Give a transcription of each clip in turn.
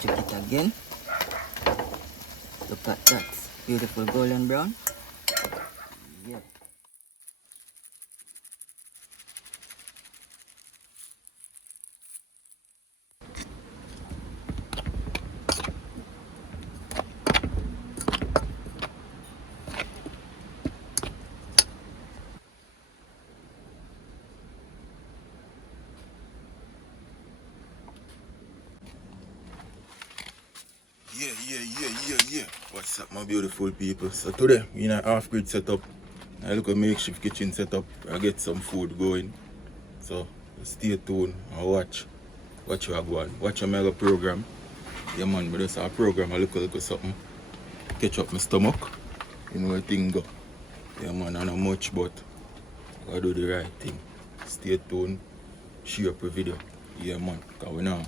Check it again. Look at that. Beautiful golden brown. Yeah. Yeah. What's up, my beautiful people? So today, we in an off-grid setup. I look a makeshift kitchen setup. I get some food going. So stay tuned and watch you are going. Watch your mega program. Yeah man, but just a program, I look something. Catch up my stomach. You know where things go. Yeah man, I know much, but I do the right thing. Stay tuned. Share up a video. Yeah man, because we now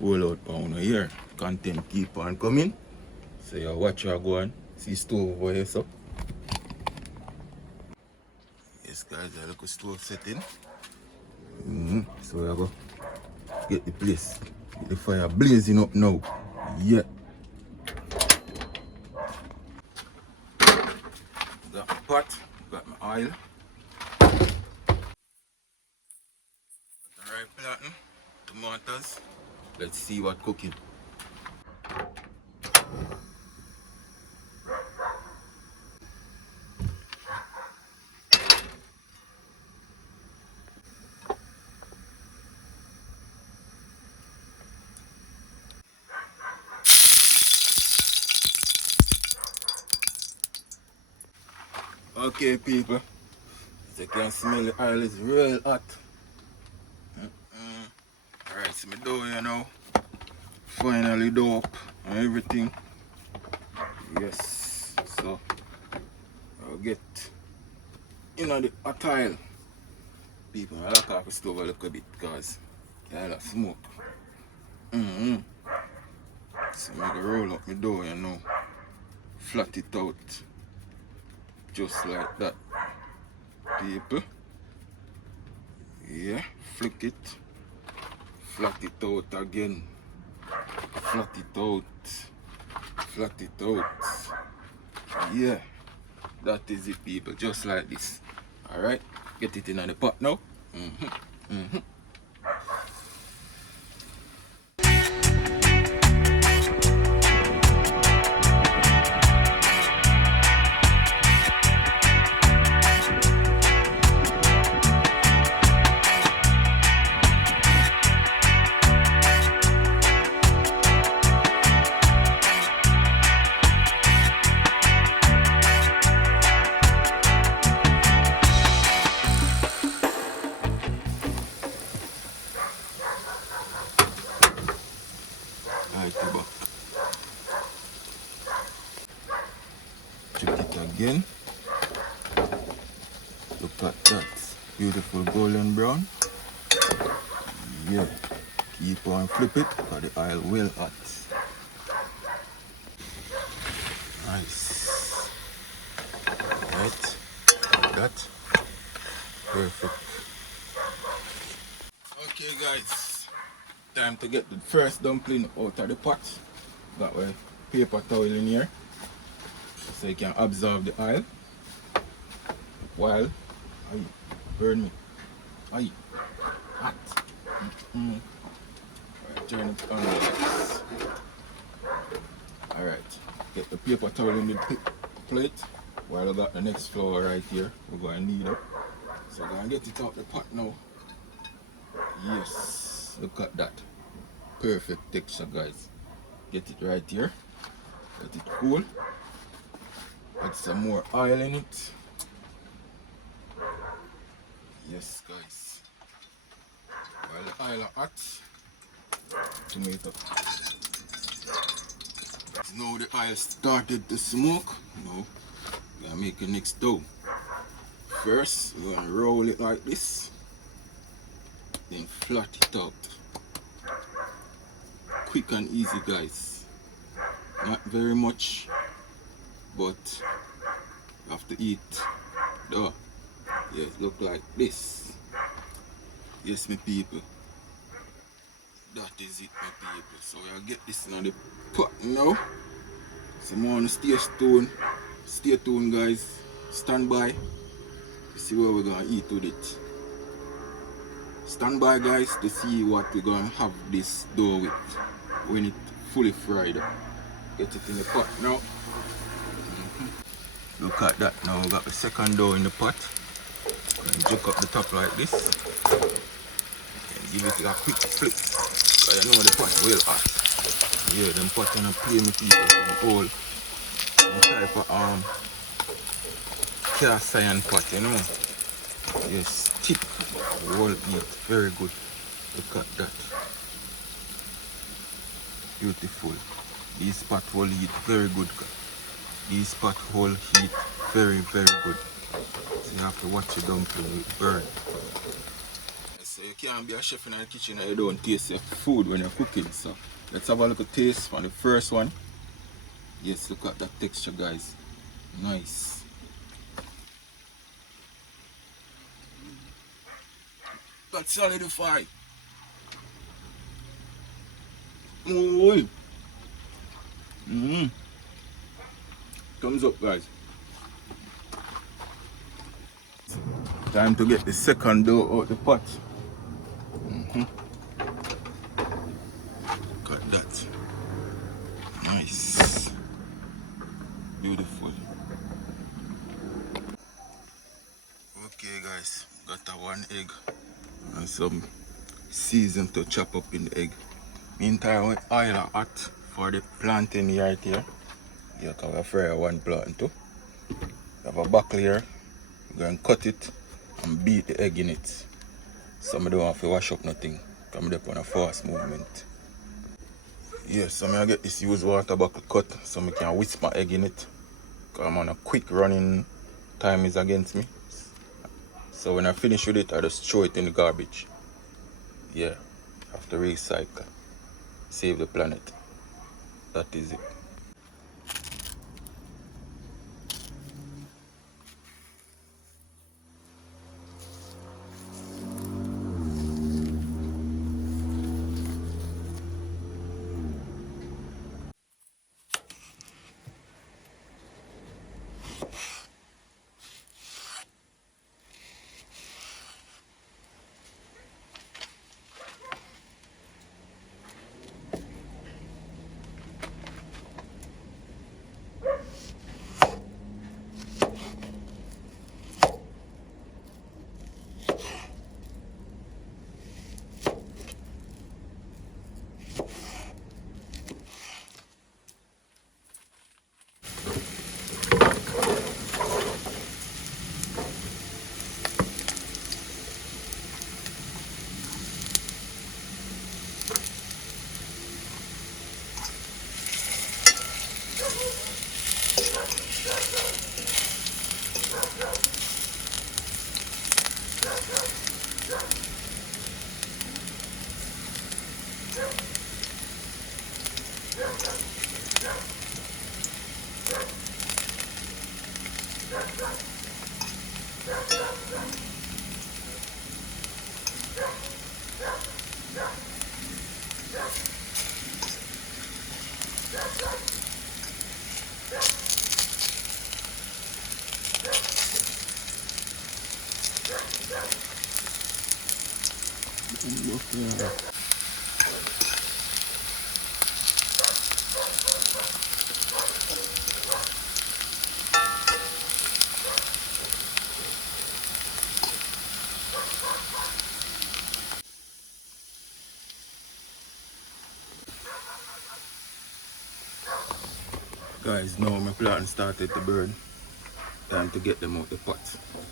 roll out pound here. Content keep on coming. So you watch you go on. See stove over here, so. Yes guys, I look a stove setting. So we go get the place. Get the fire blazing up now. Yeah. Got my pot, got my oil. Alright, plantain, tomatoes. Let's see what cooking. Okay people, as you can smell, the oil is real hot. Alright, so my dough here now. Finally dough up and everything. Yes, so I'll get the hot oil. People, I lock off the stove a little bit because I like smoke. So I'm gonna roll up my dough, flat it out just like that. People, yeah, flick it, flat it out again, flat it out, flat it out. Yeah, that is it people, just like this. Alright, get it in the pot now. Alright, go back. Check it again. Look at that. Beautiful golden brown. Yeah. Keep on flip it because the oil will hot. Nice. Right. That. Perfect. Okay guys. Time to get the first dumpling out of the pot. Got a paper towel in here so you can absorb the oil while burn me. Hot. Alright, turn it on like this. Alright, get the paper towel in the plate while I got the next flour right here. We're going to knead up. So I'm going to get it out the pot now. Yes, look at that. Perfect texture guys. Get it right here. Let it cool. Add some more oil in it. Yes guys. While the oil is hot, tomato. Now the oil started to smoke. Now we're gonna make the next dough. First, we're gonna roll it like this. Then flat it out. Quick and easy guys. Not very much, but you have to eat dough. Yes, look like this. Yes, my people. That is it, my people. So I'll get this in the pot now. So I want to stay tuned guys. Stand by to see what we're gonna eat with it. Stand by guys to see what we're gonna have this dough with when it's fully fried. Get it in the pot now. Look at that now, we got the second dough in the pot. And jerk up the top like this. And give it a quick flip. So you know the pot well hot. Yeah, them pot on a play me people from all type of cast iron pot, you know. Yes, thick, whole heat, very good. Look at that. Beautiful. This pot whole heat, very good. This pot whole heat, very, very good. So you have to watch the dumpling with burn. So you can't be a chef in the kitchen and you don't taste your food when you're cooking. So let's have a look at taste for the first one. Yes, look at that texture guys. Nice. That's solidified. Thumbs up guys. Time to get the second dough out the pot. Look at that. Nice. Beautiful. Okay guys, got a one egg and some season to chop up in the egg. Meantime, oil are hot for the plantain right here. You can fry one plantain too. You have a buckle here. You're going to cut it and beat the egg in it. Some don't have to wash up nothing. Come up on a fast movement. Yes, so I get this used water buckle cut so I can whisk my egg in it. Because I'm on a quick running time is against me. So when I finish with it, I just throw it in the garbage. Yeah, have to recycle. Save the planet. That is it. Guys, now my plant started to burn. Time to get them out the pot.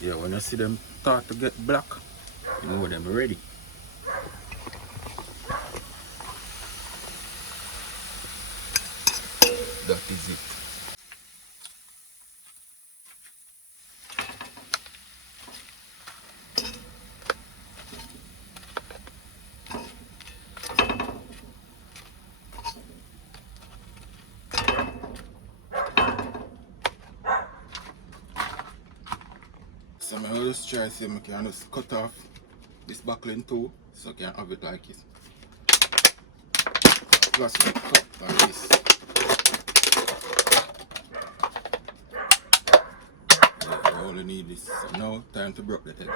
Yeah, when you see them start to get black, you know them ready. That is it. So I will just try to see if I can just cut off this backling too, so I can have it like this. plastic cup like this. Yeah, I only need this. So now time to break the egg.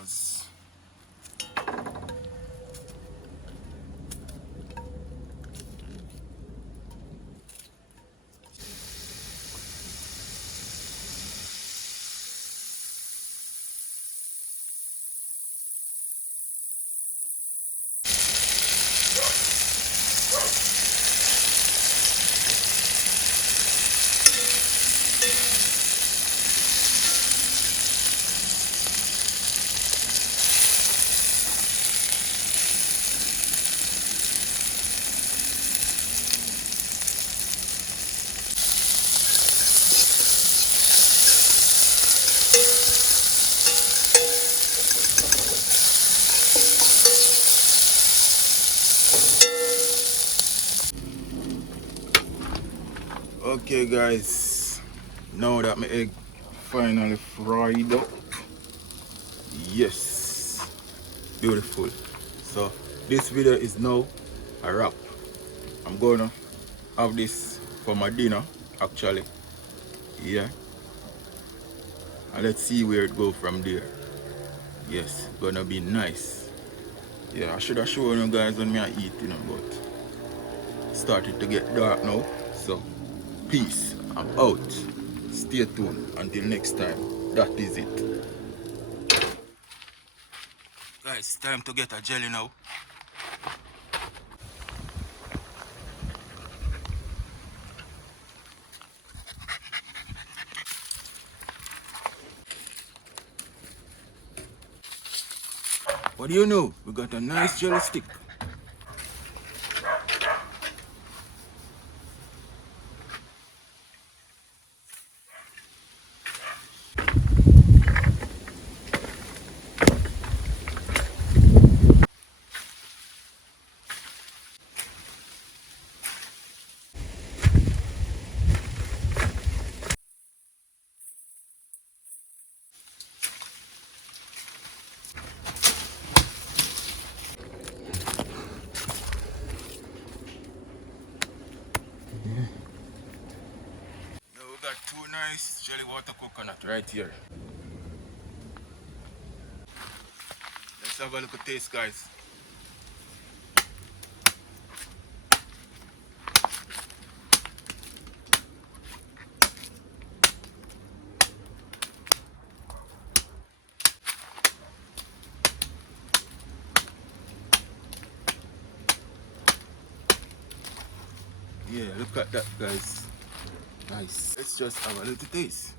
Tomatoes. Okay guys, now that my egg finally fried up, yes, beautiful. So this video is now a wrap. I'm gonna have this for my dinner actually, yeah, and let's see where it goes from there. Yes, gonna be nice. Yeah, I should have shown you guys when I eat, you know, but it's started to get dark now. So peace, I'm out. Stay tuned until next time. That is it. Guys, time to get a jelly now. What do you know? We got a nice jelly stick. Now we got two nice jelly water coconut right here. Let's have a look at taste, guys. Yeah, look at that, guys. Nice. Let's just have a little taste.